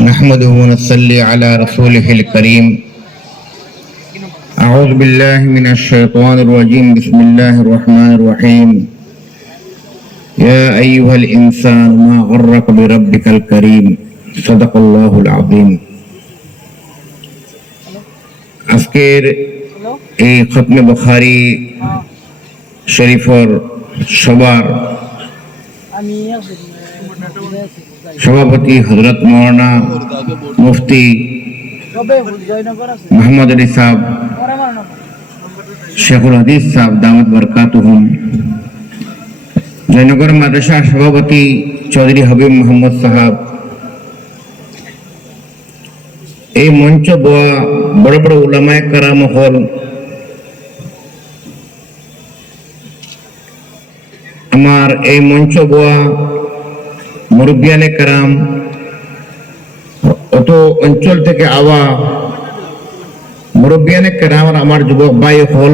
نحمده ونصلي على رسوله الكريم أعوذ بالله من الشيطان الرجيم بسم الله الرحمن الرحيم يا أيها الإنسان ما غرك بربك الكريم صدق الله العظيم আজকের এই খতমে বখারি শরীফর সবার সভাপতি হজরত মৌলানা মুফতি মোহাম্মদ আলী সাহ শেখুল হাদিস সাহ দামদ বরকাতুহুম। জয়নগর মাদ্রাসা সভাপতি চৌধুরী হাবিব মোহাম্মদ সাহাব। এই মঞ্চ বোয়া বড় বড় উলামায় কারাম হল। আমার এই মঞ্চ বোয়া মুরব্বিয়ানে কারাম, অত অঞ্চল থেকে আওয়া মুরব্বিয়ানে কারাম আমার যুবক ভাই হল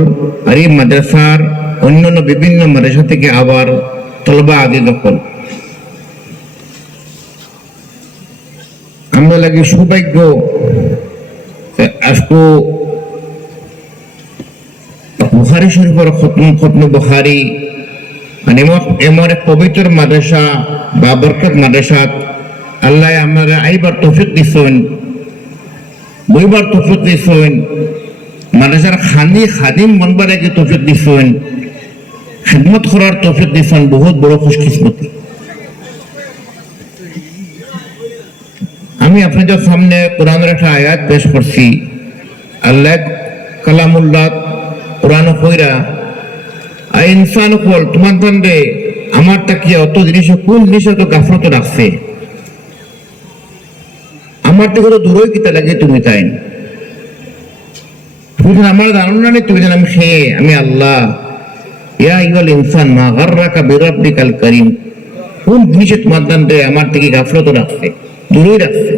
আর এই মাদ্রাসার অন্যান্য বিভিন্ন মাদ্রাসা থেকে আবার তলবা আদি দখল। আমরা লাগে সৌভাগ্য আজকো বুখারি শরীফের খতম খতম বুখারি মানে এমন- এক পবিত্র মাদ্রাসা বা বরকত মাদ্রাসাত আল্লাহ আমরা আইবার তৌফিক দিছেন, বইবার তৌফিক দিছেন, মাদ্রাসার খানি খাদিম বনবার আগে তৌফিক দিছেন, খিদমত করার তৌফিক দিছেন, বহুত বড় খুশকিসমতি। আমি আপনাদের সামনে কোরআনের একটা আয়াত পেশ করছি, আল্লাহ কালামুল্লাহ কোরআন কইরা ইনসান কল, তোমার দণ্ডে আমার তাকিয়ে অত জিনিস, কোন জিনিস তো গাফরত রাখছে? আমার থেকে তো দূরই লাগে তুমি তাই? তুমি আমার তুমি আমি আল্লাহ। ইয়া ইনসান, মা গাররাকা বিরাব্বিকাল করিম। কোন জিনিসে তোমার দণ্ডে আমার থেকে গাফরত রাখছে, দূরই রাখছে?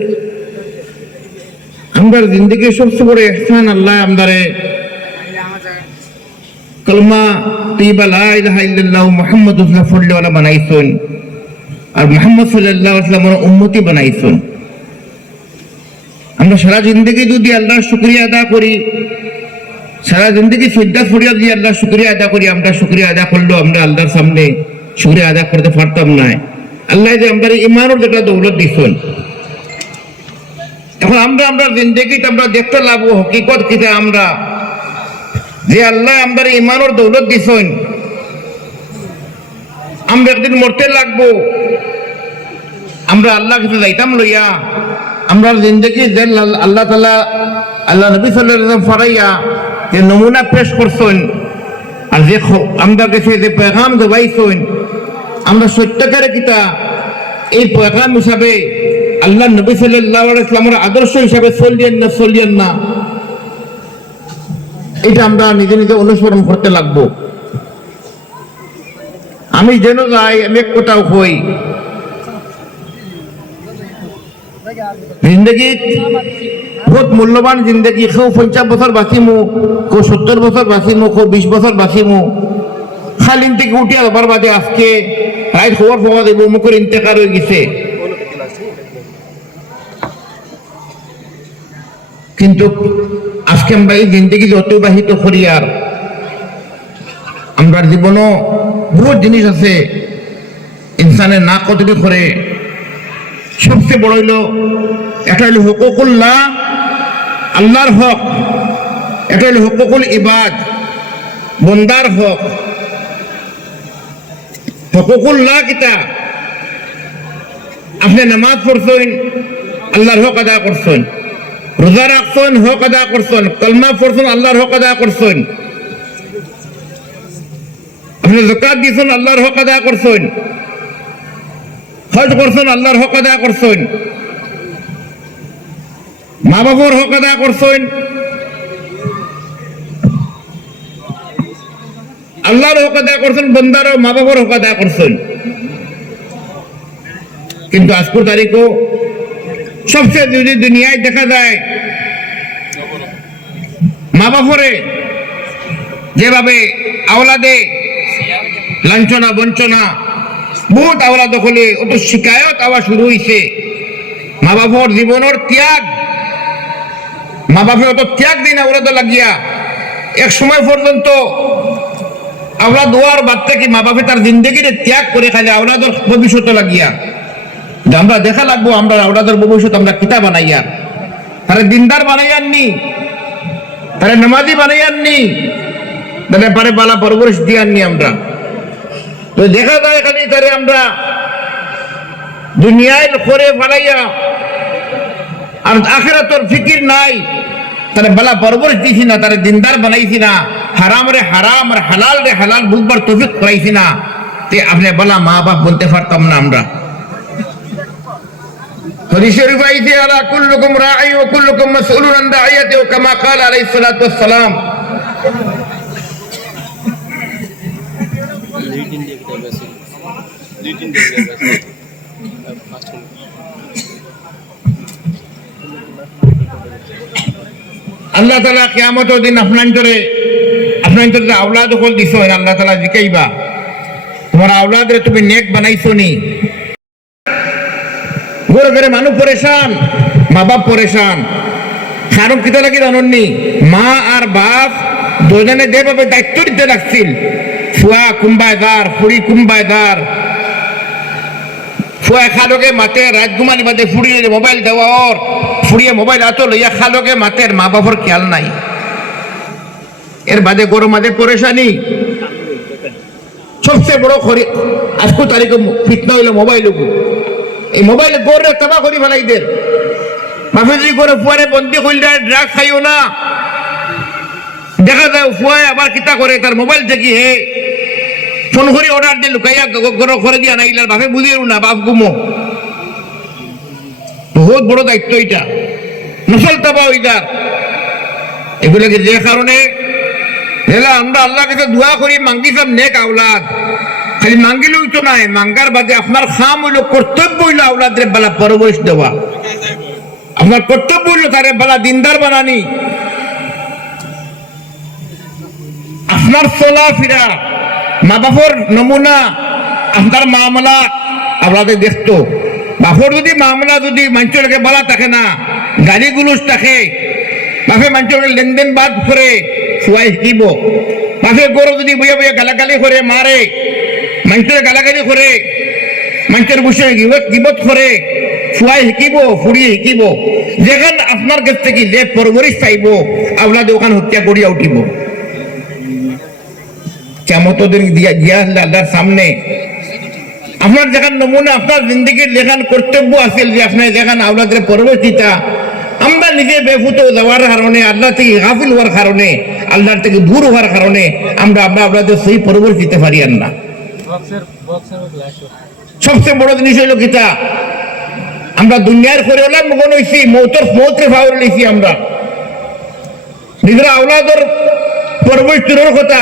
আমরা জিন্দগির সবচেয়ে বড় এহসান আল্লাহ আমাদের কলমা তিবা লা ইলাহা ইল্লাল্লাহু মুহাম্মাদুর রাসূলুল্লাহ বানাইছেন। আর মুহাম্মদ সাল্লাল্লাহু আলাইহি ওয়াসাল্লামের উম্মতি বানাইছেন। আমরা সারা জিন্দগি যদি আল্লাহর শুকরিয়া আদা করি, সারা জিন্দগি শ্রদ্ধা ফরিয়া দিয়ে আল্লাহর শুকরিয়া আদা করি, আমরা শুকরিয়া আদা করলেও আমরা আল্লাহর সামনে শুকরিয়া আদা করতে পারতাম না। আল্লাহ যে আমাদের ইমানের যেটা দৌলত দিছেন। এখন আমরা আমরা জিন্দগিতে আমরা দেখতে লাগবো হকিকত কিতা আমরা। যে আল্লাহ আমাদের ইমানের দৌলত দিছেন, আমরা একদিন মরতে লাগবো। আমরা আল্লাহ কাছে যাইতাম লইয়া, আমরা জিন্দগি যে আল্লাহ তালা আল্লাহ নবী সাল্লাম ফরাইয়া যে নমুনা পেশ করছেন, আর যে আমরা কাছে যে পেগাম দেবাইছেন আমরা সত্যকারে কিতা, এই পেগাম হিসাবে আল্লাহ নবী সাল্লাহ ইসলামের আদর্শ হিসাবে চলিয়েন না চলিয়েন না। এটা আমরা নিজে নিজে অনুসরণ করতে লাগবো। আমি যেন যাই আমি কোথাও হই। জিন্দগি বহুত মূল্যবান জিন্দগি, কেউ পঞ্চাশ বছর বাঁচিমু কেউ সত্তর বছর বাঁচিমু কেউ বিশ বছর বাঁচিমু খালিন থেকে উঠিয়া আবার বাদে আজকে রাইট খবর পাওয়া দেব মুখের ইন্তেকার হয়ে গেছে। কিন্তু আজকে আমরা এই জিন্দগি অতিবাহিত করি আর আমরা জীবনও বহুত জিনিস আছে ইনসানের না কতটি করে। সবচেয়ে বড় হইল এটা হইল হুকুকুল্লাহ, আল্লাহর হক। এটা হইল হুকুকুল ইবাদ, বন্দার হক। হুকুকুল্লাহ কিতা? আপনি নামাজ পড়ছেন, আল্লাহর হক আদা করছেন। রোজা রাখছেন, হক আদা করছেন, কলমা পড়ছেন, আল্লাহর হক আদা করছেন। আপনি জকাত দিয়েছেন, আল্লাহর হক আদা করছেন। হজ করছেন, আল্লাহর হক আদা করছেন। মা বাবার হক আদা করছেন। আল্লাহর হক আদা করছেন, বন্দারও মা বাবার হক আদা করছেন। কিন্তু আজকের তারিখও সবচেয়ে যদি দুনিয়ায় দেখা যায় মা বাপরে যেভাবে আওলাদে লাঞ্ছনা, বঞ্চনা, বহুত আওলা দখলে অত শিকায়ত আওয়া শুরু হয়েছে মা বাপর জীবনের ত্যাগ মা বাপে অত ত্যাগ দিন আওলাদ লাগিয়া, এক সময় পর্যন্ত আমরা দোয়ার বাদ থেকে মা বাপে তার জিন্দগিরে ত্যাগ করে খালি আওলাদর ভবিষ্যৎ লাগিয়া। আমরা দেখা লাগবো, আমরা আওলাদর ভবিষ্যৎ, আমরা কিতা বানাইয়া তারা দিনদার বানাইয়াননি, তারা নামাজি বানাইয়াননি, তারা পারে বালা পরবরিশ দিয়াননি আমরা। তো দেখা যায় খালি তারে আমরা দুনিয়ায় করে ফালাইয়া আর আখেরাতর ফিকির নাই। তারে বালা পরবরিশ দিছি না, তারে দিনদার বানাইছি না। হারাম রে হারাম, আর হালাল রে হালাল বুঝবার তৌফিক করাইছি না। তে আপনি বলা মা বাপ বলতে পারতাম না আমরা। كما قال عليه الصلاة والسلام দুই তিন দিয়ে কিতাব আছে দুই তিন দিয়ে কিতাব আছে ফার্স্ট আল্লাহ তালা কিয়ামত দিন আপনার ধরে আপনার ধরে আওলাদ হল দিছ আল্লাহ তালা জিকাইবা তোমার আওলাদরে তুমি নেক বানাইছো নি ঘরে ঘরে মানুষ পরেশান, মা বাপ পরেশান। কারণ কিতা লাগি জাননি মা আর বাপ দুজনে যেভাবে দায়িত্ব দিতে লাগছিল। ফুয়া কুম্বায়দার ফুড়ি কুম্বায়দার ফুয়া খালোকে মাতে রাত ঘুমানি বাদে ফুড়িয়ে মোবাইল দেওয়া ওর। ফুড়িয়ে মোবাইল আতো লইয়া খালোকে মাতের মা বাবার খেয়াল নাই। এর বাদে গরম মাঝে পরেশানি। সবচেয়ে বড় খরি আজকো তারিখে ফিতনা হইল মোবাইল এই মোবাইল গড়ে তবা করি ফেলাইদের বাপে যদি করে ফুয়ারে বন্দি করলে ড্রাগ খাইও না। দেখা যায় ফুয়ায় আবার কিতা করে, তার মোবাইল থেকে হে। ফোন করে অর্ডার দিয়ে লুকাইয়া গর করে দিয়া নাইলার বাপে বুঝিয়ে না, বাপ গুমো। বহুত বড় দায়িত্ব এটা নসল তাবা ওইটার এগুলোকে যে কারণে আমরা আল্লাহ কাছে দোয়া করি মাঙ্গিসাম নেক আওলাদ। খালি মাঙ্গিলেই তো নাই, মাঙ্গার বাদে আপনার খাম হইল কর্তব্য হইল আওলাদের বেলা পরবশ দেওয়া। আপনার কর্তব্য হইল তারে বেলা দিনদার বানানি। আপনার চলা ফিরা মা বাপর নমুনা, আপনার মামলা আপনাদের দেখতো। বাপর যদি মামলা যদি মানুষেরকে বলা থাকে না গাড়ি গুলুস থাকে, বাপে মানুষের লেনদেন বাদ করে খুয়াই শিকিব। বাপে গরু যদি বইয়া বইয়া গালাগালি করে, মারে মানুষের গালাগালি করে মানুষের বসে গিবত করে ফুয়াই শিকিব ফুড়িয়ে শিকিব। যেখান আপনার কাছ থেকে যে পরবরিশ চাইব। আপনাদের ওখানে হত্যা করিয়া উঠিব কেমত দিন দিয়া গিয়া আল্লাহর সামনে। আপনার যেখান নমুনা আপনার জিন্দগির যেখান কর্তব্য আছিল যে আপনার যেখান আওলাদের পরবর্তীতা আমরা নিজে বেফুত যাওয়ার কারণে আল্লাহ থেকে গাফিল হওয়ার কারণে আল্লাহর থেকে দূর হওয়ার কারণে আমরা আমরা আপনাদের সেই পরবর্তীতে পারি না সবচেয়ে বড় জিনিস হইল কিতা আমরা দুনিয়ার করে হলাম মগন হইছি, মৌতর মৌতে ভাবর লইছি আমরা। নিজের আওলাদর পরবর্তীর কথা,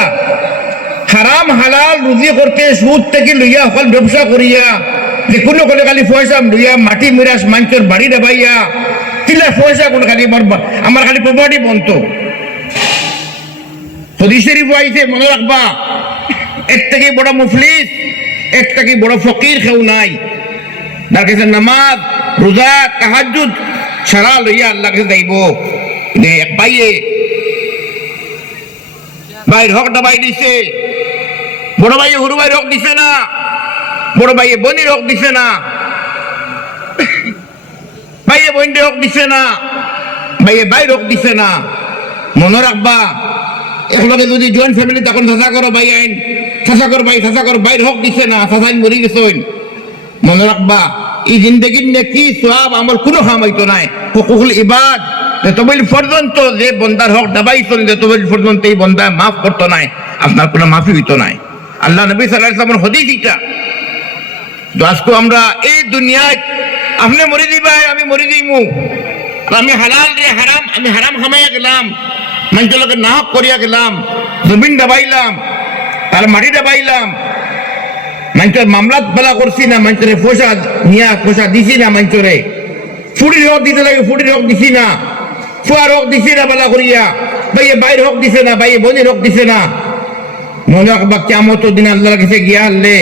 হারাম, হালাল, রুজি করতে, সুদ থেকে লইয়া সকল ব্যবসা করিয়া যে কোনো করে খালি পয়সা লইয়া, মাটি মিরাস মানুষের বাড়ি দেবাইয়া, তিলা পয়সা কোন খালি আমার খালি প্রপার্টি বন্ত সদি শরীফ আইছে, মনে রাখবা এর থেকে বড় মুফলিস, এর থেকে বড় ফকির কেউ নাই। তার কাছে নামাজ, রোজা তাহাজুদ সারা লইয়া আল্লাহ কাছে যাইব। যে এক ভাইয়ে। ভাইয়ের হক দাবাই দিছে। বড় ভাইয়ে হরু ভাইয়ের হক দিছে না। বড় ভাইয়ে বনির হক দিছে না। ভাইয়ে বোনদের হক দিছে না। ভাইয়ে বাইর হক দিছে না। মনে রাখবা, একলগে যদি জয়েন্ট ফ্যামিলি তখন চাচা করো ভাই আইন চাচা কর ভাই, চাচা বাইর হক দিছে না আইন মরি গেছেন। মনে রাখবা, এই জিন্দগির নেকি সব আমার কোনো কাম হইতো নাই। হুকুকুল ইবাদ, যতবিল পর্যন্ত যে বন্দার হক দাবাইছেন, যতবিল পর্যন্ত এই বন্দা মাফ করতো নাই, আপনার কোনো মাফি হইতো নাই। আল্লাহ নবী সাল্লাহ ইসলামের হদিস এটা তো আজকে আমরা এই দুনিয়ায়, আপনি মরে দিবাই আমি মরে দিমু। আমি হালাল রে, হারাম, আমি হারাম খামাইয়া গেলাম। মানুষের লোকের নাহক করিয়া গেলাম, জমিন দাবাইলাম। তার মাটিটা পাইলাম। মানুষের মামলাত বেলা করছি না, মানুষের পয়সা নিয়া পয়সা দিছি না মানুষরে। ফুড়ির হক দিতে লাগে ফুড়ির হক দিছি না। ফুয়ার হক দিছি না বেলা করিয়া। ভাইয়ে বাইর হক দিছে না, ভাইয়ে বোনের হক দিছে না। মনে রাখবা কেমন দিন আল্লাহর কাছে গিয়া আনলে।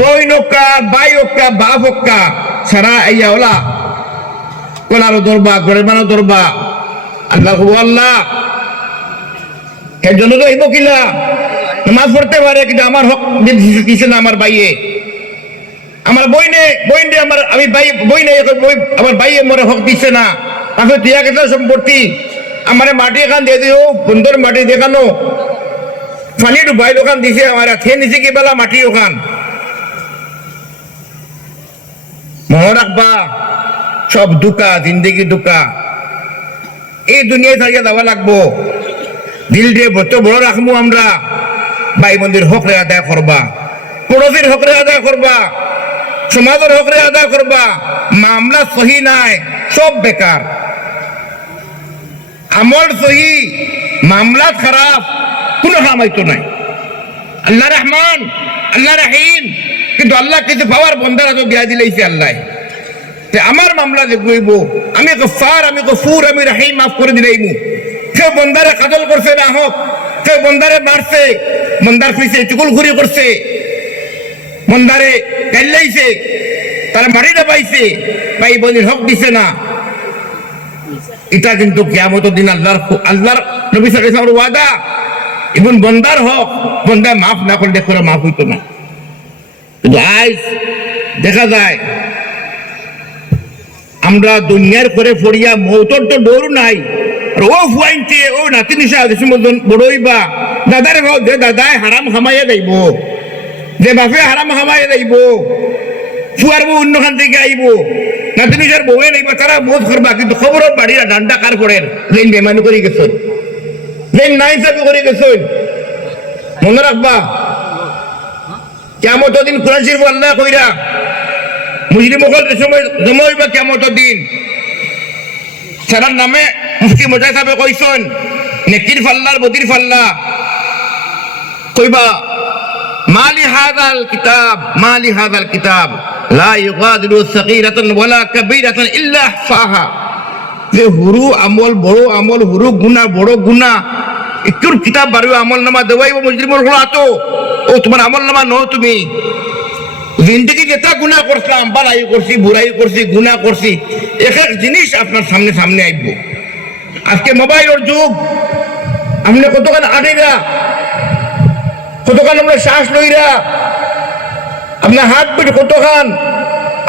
বই নক্কা বাই হক্কা, বাপ হক্কা, সারা আইয়া ওলা। কোলারও ধরবা, ঘরের মানও ধরবা। আল্লাহ আল্লাহ। এর জন্য তো হইব কিনা নামাজ পড়তে পারে, কিন্তু আমার হক দিছে না আমার বাইয়ে আমার বইনে বইনে আমার, আমি বাই বই, আমার বাইয়ে মরে হক দিছে না। তাকে টিয়া কেটে সম্পত্তি আমারে মাটি এখান দিয়ে দিও, সুন্দর মাটি দেখানো। পানি ডুবাই দোকান দিছে আমার থে নিচে কি বেলা মাটি ওখান। মনে রাখবা সব দুকা, জিন্দগি দুকা। এই দুনিয়ায় থাকিয়ে যাওয়া লাগবো। দিল দিয়ে বড় রাখব আমরা। ভাই মন্দির হকরে আদায় করবা। পড়োশির হকরে আদায় করবা। সমাজের হকরে আদায় করবা। মামলা সহি নাই, সব বেকার। আমল সহি, মামলা খারাপ, কোনো কামাইতো নাই। আল্লাহ রহমান, আল্লাহ রাহিম, কিন্তু আল্লাহ কিছু পাওয়ার বন্ধারা তো দিয়া দিলেইছে আল্লাহ। আমার মামলা যে গইব আমি গফার, আমি গফুর, আমি রাহিম, মাফ করে দিলাইমু কেউ বন্দারে কাজল করছে না হোক বন্দারে মারছে বন্দার পিছে চুকুলখুরি করছে। বন্দারে গাইলাইছে তারা মারিটা পাইছে পাই বলির হক দিছে না। এটা কিন্তু কিয়ামত দিন আল্লাহর আল্লাহর ওয়াদা। এবং বন্দার মাফ না করলে করে মাফ হইতো না। কিন্তু আজ দেখা যায়, আমরা দুনিয়ার করে ফড়িয়া মৌতর তো ডোর নাই আর ও ফুয়াইনতে ও নাতি নিশা দেশ মতন বড়ইবা দাদার দে দাদাই হারাম খামাইয়া যাইব যে বাপে হারাম খামাইয়া যাইব ফুয়ার বউ অন্যখান থেকে আইব নাতি নিশার বউয়ে নাইব তারা বোধ করবা কিন্তু খবরত বাড়িরা ডান্ডা কার করেন যেন বেমানি করে গেছেন যেন নাই চাবি করে গেছেন মনে রাখবা কেমন দিন কোরআন শরীফ আল্লাহ কইরা মুসলিম সময় জমা হইবা কেমত দিন। সারার নামে মুফতি মজাই সাহেবে কইসন নেকির ফাল্লার বদির ফাল্লা। কইবা মালি হাদাল কিতাব, মালি হাদাল কিতাব, লা ইউগাদিরু সাগীরাতান ওয়ালা কাবীরাতান ইল্লা আহসাহা যে হুরু আমল, বড় আমল হুরু গুনাহ বড় গুনাহ একটুর কিতাব বাড়িও আমল নামা দেওয়াইব মুসলিমর হলো আতো ও তোমার আমল নামা নো তুমি। জিন্দগি যেটা গুণা করছিলাম বালাই করছি বুড়াই করছি গুণা করছি এক এক জিনিস আপনার সামনে সামনে আইব আজকে মোবাইলের যুগ। আপনি কতক্ষণ আটেরা কতক্ষণ আমরা শ্বাস লইরা আপনার হাত পিঠ কতক্ষণ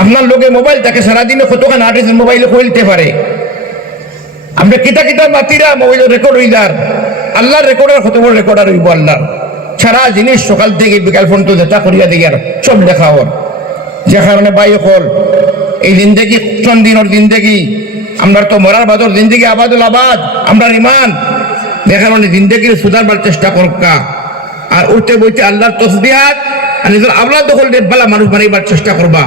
আপনার লোকে মোবাইল তাকে সারাদিনে কতক্ষণ আটেছে মোবাইলে কইলতে পারে? আপনি কিতা কিতা মাতিরা মোবাইল রেকর্ড হইলার। আল্লাহর রেকর্ডের কত বড় রেকর্ডার হইব আল্লাহর? সারা জিনিস সকাল থেকে বিকাল পর্যন্ত যেটা করিয়া দিই আর সব লেখা হর যে কারণে বাই হল এই জিন্দগি কোন দিনের জিন্দগি আমরা তো মরার বাদর জিন্দগি আবাদুল আবাদ আমরা ইমান যে কারণে জিন্দগির সুধারবার চেষ্টা করকা আর উঠতে বইতে আল্লাহর তসবিহাত আর নিজের আওলাদ দখল বালা মানুষ বানাইবার চেষ্টা করবা।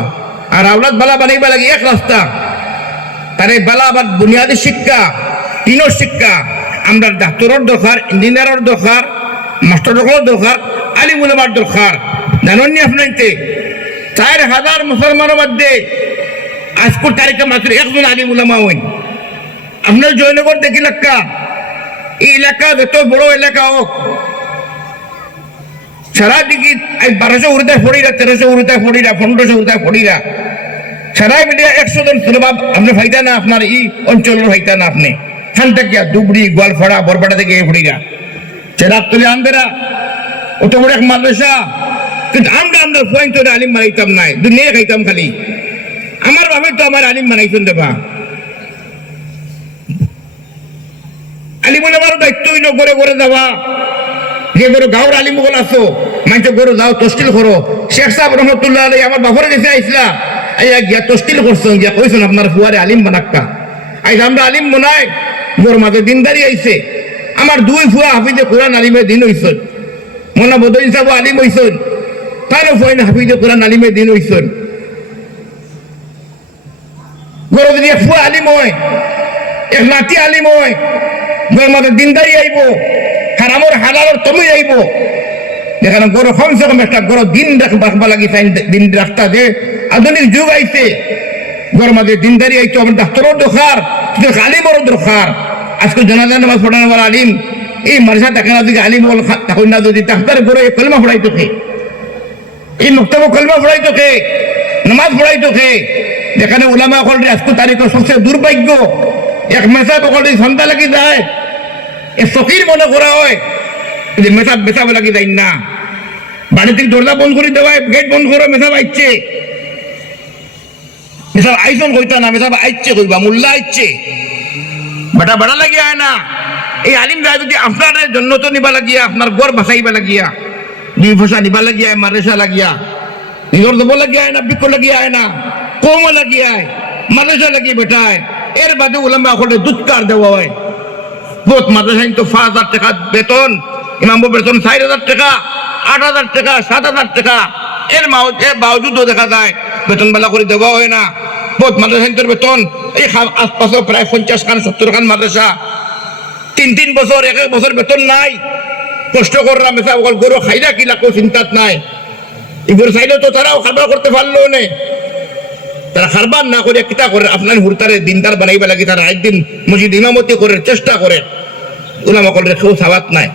আর আওলাদ বালা বানাইবা লাগে এক রাস্তা। তার এই বালা আবার বুনিয়াদী শিক্ষা তিনোর শিক্ষা। আমরা ডাক্তারের দরকার, ইঞ্জিনিয়ারের দরকার, মাস্টার দরকার দরকার, আলিম উলামার দরকার। জানেননি আপনাইতে? চার হাজার মুসলমানের মধ্যে আজকের তারিখে মাত্র একজন আলিম উলামা হইন। আপনার জয়নগর দেখি এলাকা এই এলাকা যত বড় এলাকা হোক, সারা দিকে বারোশো উড়িদায় ফড়িরা তেরোশো উড়িদায় ফড়িরা পনেরোশো উড়িদায় ফড়িরা সারা মিলিয়া একশো জন সুলভাব আপনি ফাইতা না আপনার, এই অঞ্চলের ফাইতা না আপনি। খান থেকে দুবড়ি গোয়ালফাড়া বরপাড়া থেকে ফড়িরা চেরাক তুলে আনবেরা অত বড় এক মাদ্রাসা, কিন্তু আমরা আমরা ফুয়াইন তোরে আলিম বানাইতাম নাই, দুনিয়া খাইতাম খালি। আমার বাবা তো আমার আলিম বানাইছেন দেবা। আলিম আমার দায়িত্ব হইল করে করে যাওয়া। যে গরু গাঁর আলিম বল আসো মানছে গরু যাও তস্টিল করো। শেখ সাহেব রহমতুল্লাহ আলাই আমার বাপরে গেছে আইসলা। আইয়া গিয়া তস্টিল করছেন গিয়া কইছেন, আপনার ফুয়ারে আলিম বানাক্কা। আইস, আমরা আলিম মনাই মোর মাঝে দিনদারি আইছে। আমার দুই ফুয়া হাফিজে কোরআন আলিমে দিন হইছেন। মনা বদইন সাহেব আলিম হইছেন। তারও ফুয়াইন হাফিজে কোরআন আলিমে দিন হইছেন। গরু যদি ফুয়া আলিম হয় এক নাতি আলিম হয়। গর মাঝে দিনদারি আইব, হারামর হালালর তুমি আইব। যেখানে গরু কমসে কম একটা গরু দিন রাখবা লাগি দিন রাখতা যে আধুনিক যুগ আইছে গর মাঝে দিনদারি আইতো আমার ডাক্তারও দরকার আলিমরও দরকার আজকে জানাজা নামাজ পড়ানো বলা আলিম, এই মার্শা থাকে না যদি আলিম বল তখন না যদি ডাক্তার করে কলমা পড়াইতো কে? এই মুক্তব কলমা পড়াইতো কে? নামাজ পড়াইতো কে? যেখানে উলামা হল আজকু তারিখের সবচেয়ে দুর্ভাগ্য, এক মেসা বকল সন্ধ্যা লাগি যায়, এ ফকির মনে করা হয় যে মেসা মেসাব লাগি যায় না। বাড়ি থেকে দরজা বন্ধ করে দেওয়া গেট বন্ধ করে মেসাব আইচ্ছে মেসাব আইসন কইতা না, মেসাব আইচ্ছে কইবা মোল্লা আইচ্ছে বেটা বেড়া লাগি আয় না। এই আলিম রায় যদি আপনার জন্য তো নিবা লাগিয়া, আপনার গড় বাঁচাইবা লাগিয়া, দুই পয়সা নিবা লাগিয়া, মাদ্রাসা লাগিয়া নিজর দেব লাগিয়া আয় না বিক্ষ লাগিয়া আয় না। কম লাগিয়া হয় মাদ্রাসা লাগিয়ে বেটায়। এর বাদে উলামা হলে দুৎকার দেওয়া হয়? বহুত মাদ্রাসা তো পাঁচ হাজার টাকা বেতন, ইমাম বেতন ষাট হাজার টাকা, আট হাজার টাকা, সাত হাজার টাকা। এর এর বাউজুদও দেখা যায় বেতন বেলা করে দেওয়া হয় না। বহুত মাদ্রাসার বেতন, এই আশপাশে প্রায় পঞ্চাশ খান, সত্তর খান মাদ্রাসা। তিন তিন বছর, এক এক বছর বেতন নাই। কষ্ট করলাম মেসা অকল গরু খাইলা কি লাগো চিন্তাত নাই। এগুলো চাইলেও তো তারাও খাবার করতে পারল না। তারা খারবার না করে কিতা করে? আপনার হুরতারে দিনদার বানাইবা লাগে, তারা একদিন মসজিদ ইমামতি করে চেষ্টা করে। উলামা কল রেখেও সাবাত নাই।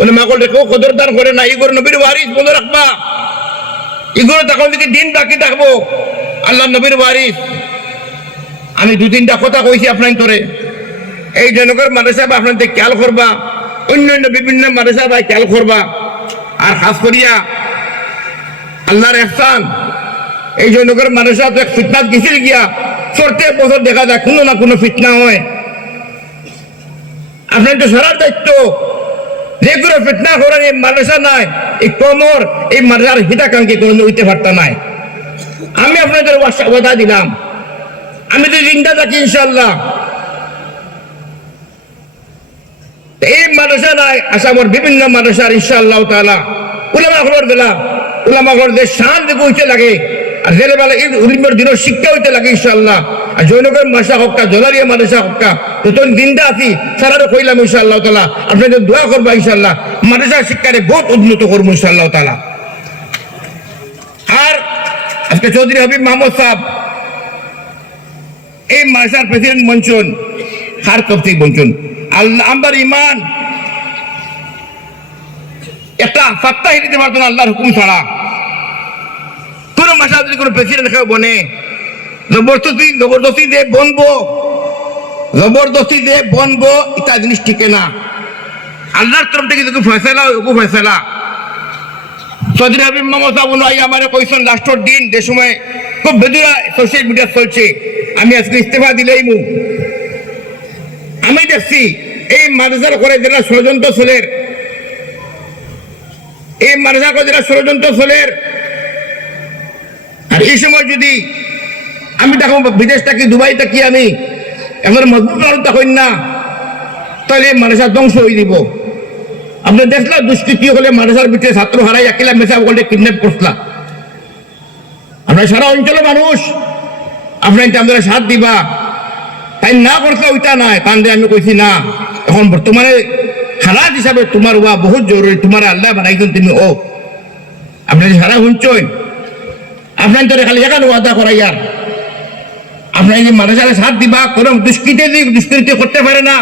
উলামা কল রেখেও কদরদান করে না ইগোর নবীর ওয়ারিস মনে রাখবা। ইগোর তখন যদি দিন বাকি থাকব আল্লাহ নবীর ওয়ারিস। আমি দু তিনটা কথা কইছি আপনার তোরে এই জনগর মাদ্রাসা বা আপনাদের খেয়াল করবা। অন্যান্য বিভিন্ন মাদ্রাসা বা খেয়াল করবা। আর খাস করিয়া আল্লাহর এহসান এই জনগর মাদ্রাসা তো এক ফিতনাত গেছিল গিয়া প্রত্যেক বছর দেখা যায়, কোনো না কোনো ফিতনা হয়। আপনার তো সারার দায়িত্ব। যেগুলো ফিতনা করেন এই মাদ্রাসা নাই, এই কমর, এই মাদ্রাসার হিতাকাঙ্ক্ষী কোনো হইতে পারতা নাই। আমি আপনাদের কথা দিলাম। আমি তো চিন্তা থাকি ইনশাল্লাহ এই মাদ্রাসা নাই, আসামর বিভিন্ন মাদ্রাসার ইনশাআল্লাহ তাআলা। উলামা হলর দিলা উলামা হলর দেশ শান দিকে লাগে আর বেলা এই উলিমের দিনের শিক্ষা হইতে লাগে ইনশাআল্লাহ। আর জৈনগর মাসা হক্কা জলারিয়া মাদ্রাসা হক্কা, যতন দিনটা আছি, সারারে কইলাম ইনশাআল্লাহ তাআলা। আপনাদের দোয়া করবা মাদ্রাসা শিক্ষারে বহুত উন্নত করব ইনশাআল্লাহ তাআলা। আর আজকে চৌধুরী হাবিব মাহমুদ সাহেব, এই মাদ্রাসার প্রেসিডেন্ট মঞ্চন হার তফতিক মঞ্চন আল্লাহ আমার ইমান একটা সত্তা হিতে পারতো আল্লাহর হুকুম ছাড়া। মাসা যদি কোনো প্রেসিডেন্ট কেউ বনে, জবরদস্তি জবরদস্তি দিয়ে বনবো, জবরদস্তি দিয়ে বনবো এটা জিনিস টিকে না। আল্লাহর তরফ থেকে যদি ফয়সলা ওকু আমার কইছেন লাস্টের দিন যে সময় খুব বেদুরা সোশ্যাল মিডিয়া চলছে, আমি আজকে ইস্তেফা দিলেই মু আমি দেখছি, এই মাদ্রাসার করে যেটা ষড়যন্ত্র চলের এই মাদ্রাসা করে যেটা ষড়যন্ত্র চলের আর এই সময় যদি আমি দেখো বিদেশ থাকি, দুবাই থাকি আমি এখন মজবুত মানুষ তখন না, তাহলে মাদ্রাসা ধ্বংস হয়ে দিব আপনি দেখলাম দুষ্কৃতি হলে মাদ্রাসার ভিতরে ছাত্র হারাই একিলা মেসা বলে কিডন্যাপ করছিলাম আমরা সারা অঞ্চলের মানুষ আপনার আপনারা সাথ দিবা। তাই না করতে ওইটা নাই দিয়ে আমি কইছি না। এখন বর্তমানে খারাপ হিসাবে তোমার ওয়া বহুত জরুরি, তোমার আল্লাহ বানাইছেন তুমি ও। আপনি সারা শুনছেন আপনার তো খালি এখানে ওয়াদা করাইয়ার আপনার যে মাদ্রাসারে সাথ দিবা, কোনো দুষ্কৃতি দুষ্কৃতি করতে পারে না,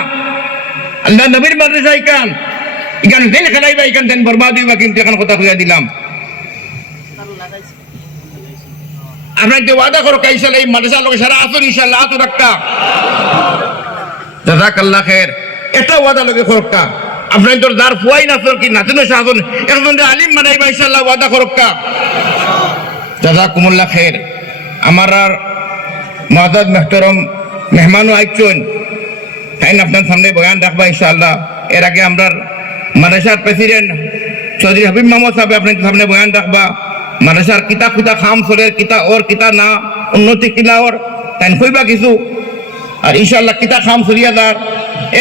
আল্লাহ নবীর মাদ্রাসা ইকান ইকান দেন খেলাইবা ইকান দেন বরবাদ হইবা, কিন্তু এখন কথা কইয়া দিলাম। আপনার যে ওয়াদা করো কাইসাল এই মাদ্রাসা লোক সারা আসুন ইনশাল্লাহ খের, এটা ওয়াদা লগে করক্কা। আপনার তোর দার ফুয়াই না, তোর কি সাধন এখন আলিম বানাইবা ইনশাল্লাহ ওয়াদা করক্কা। জাজাকুমুল্লাহ খের। আমার আর মেহতরম মেহমানও আইচন তাই আপনার সামনে বয়ান রাখবা ইনশাআল্লাহ। এর আগে আমরা মাদ্রাসার প্রেসিডেন্ট চৌধুরী হাবিব মোহাম্মদ সাহেব আপনার সামনে বয়ান রাখবা। মাদ্রাসার কিতা কিতা খাম সরের, কিতা ওর, কিতা না, উন্নতি কিলা ওর তাই কইবা কিছু। আর ইনশাআল্লাহ কিতা খাম সরিয়াদার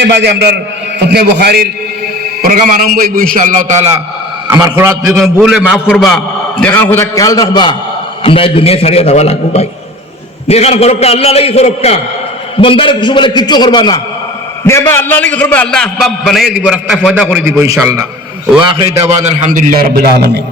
এ বাদে আমরা ফতনে বুখারির প্রোগ্রাম আরম্ভ হইব ইনশাআল্লাহ তাআলা। আমার খোরাত যদি ভুলে মাফ করবা। দেখার কথা খেয়াল রাখবা। আমরা এই দুনিয়া ছাড়িয়ে দেওয়া লাগবো ভাই। যেখানে সুরক্ষা আল্লাহ লাগি সুরক্ষা বন্দারে কিছু বলে কিচ্ছু করবা না। দেবা আল্লাহ লাগি করবা, আল্লাহ আসবাব বানাই দিব রাস্তা ফয়দা করে দিব ইনশাল্লাহ ওয়া আখির দাওয়ান, আলহামদুলিল্লাহ রাব্বিল আলামিন।